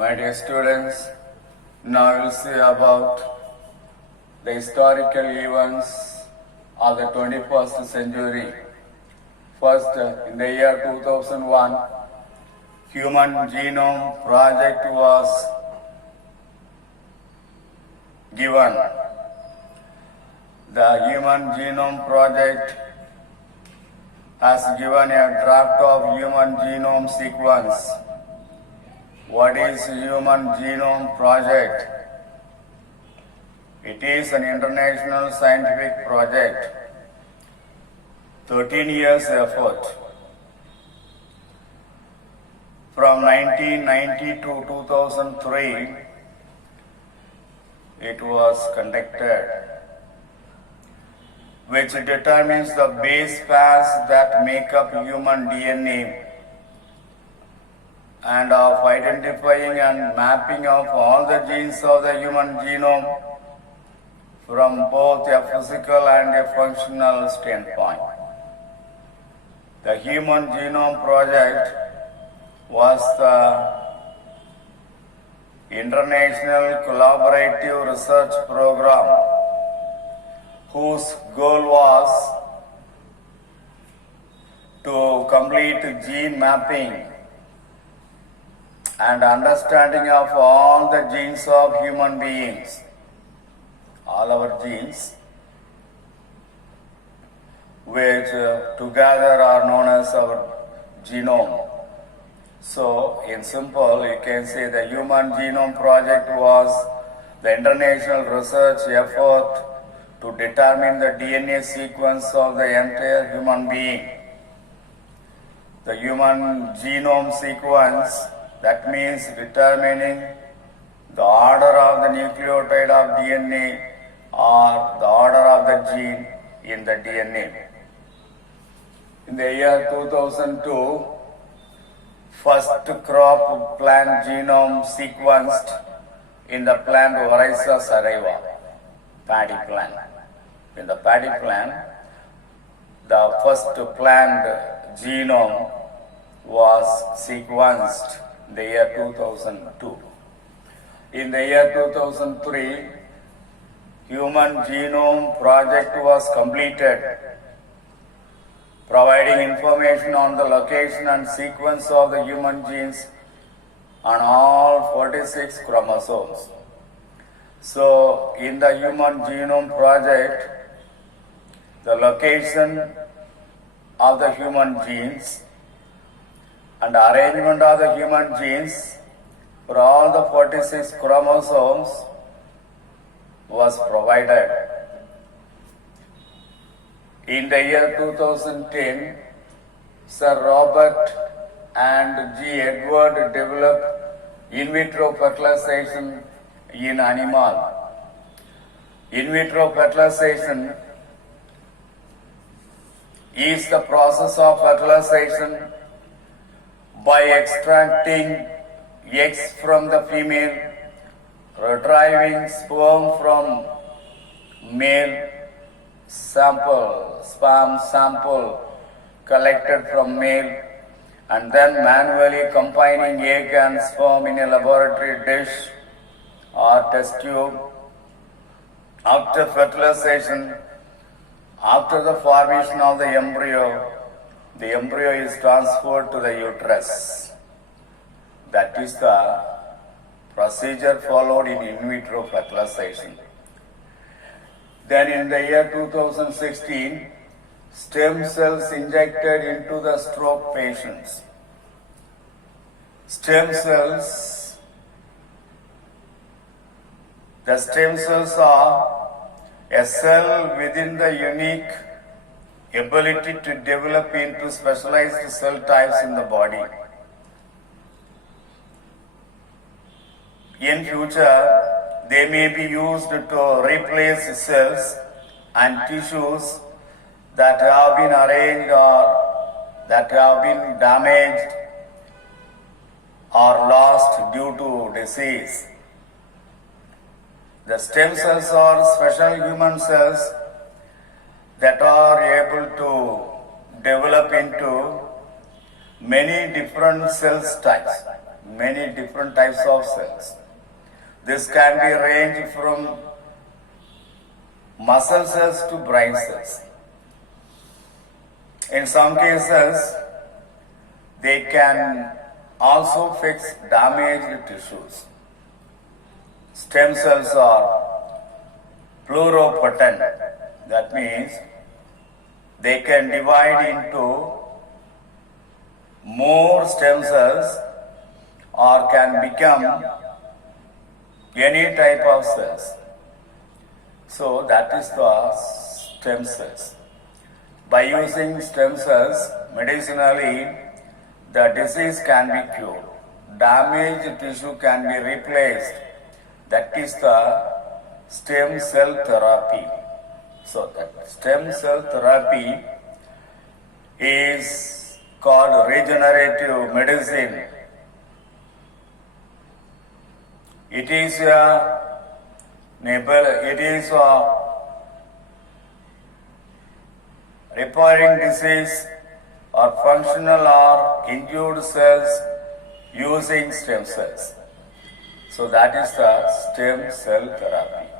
My dear students, now we'll see about the historical events of the 21st century. First, in the year 2001, Human Genome Project was given. The Human Genome Project has given a draft of human genome sequence. What is Human Genome Project? It is an international scientific project, 13 years effort. From 1990 to 2003, it was conducted, which determines the base pairs that make up human DNA and of identifying and mapping of all the genes of the human genome from both a physical and a functional standpoint. The Human Genome Project was the international collaborative research program whose goal was to complete gene mapping and understanding of all the genes of human beings, all our genes, which together are known as our genome. So, in simple, you can say the Human Genome Project was the international research effort to determine the DNA sequence of the entire human being. The human genome sequence, that means determining the order of the nucleotide of DNA or the order of the gene in the DNA. In the year 2002, first crop plant genome sequenced in the plant Oryza sativa, paddy plant. In the paddy plant, the first plant genome was sequenced in the year 2002. In the year 2003, Human Genome Project was completed, providing information on the location and sequence of the human genes on all 46 chromosomes. So, in the Human Genome Project, the location of the human genes and arrangement of the human genes for all the 46 chromosomes was provided. In the year 2010, Sir Robert and G. Edward developed in vitro fertilization in animal. In vitro fertilization is the process of fertilization by extracting eggs from the female, retrieving sperm from male, sperm sample collected from male, and then manually combining egg and sperm in a laboratory dish or test tube. After fertilization, after the formation of the embryo is transferred to the uterus. That is the procedure followed in vitro fertilization. Then in the year 2016, stem cells injected into the stroke patients. The stem cells are a cell within the unique ability to develop into specialized cell types in the body. In future, they may be used to replace cells and tissues that have been arranged or that have been damaged or lost due to disease. The stem cells are special human cells that are able to develop into many different cell types, many different types of cells. This can be ranged from muscle cells to brain cells. In some cases, they can also fix damaged tissues. Stem cells are pluripotent. That means they can divide into more stem cells or can become any type of cells. So that is the stem cells. By using stem cells medicinally, the disease can be cured. Damaged tissue can be replaced. That is the stem cell therapy. So that stem cell therapy is called regenerative medicine. It is repairing disease or functional or injured cells using stem cells. So that is the stem cell therapy.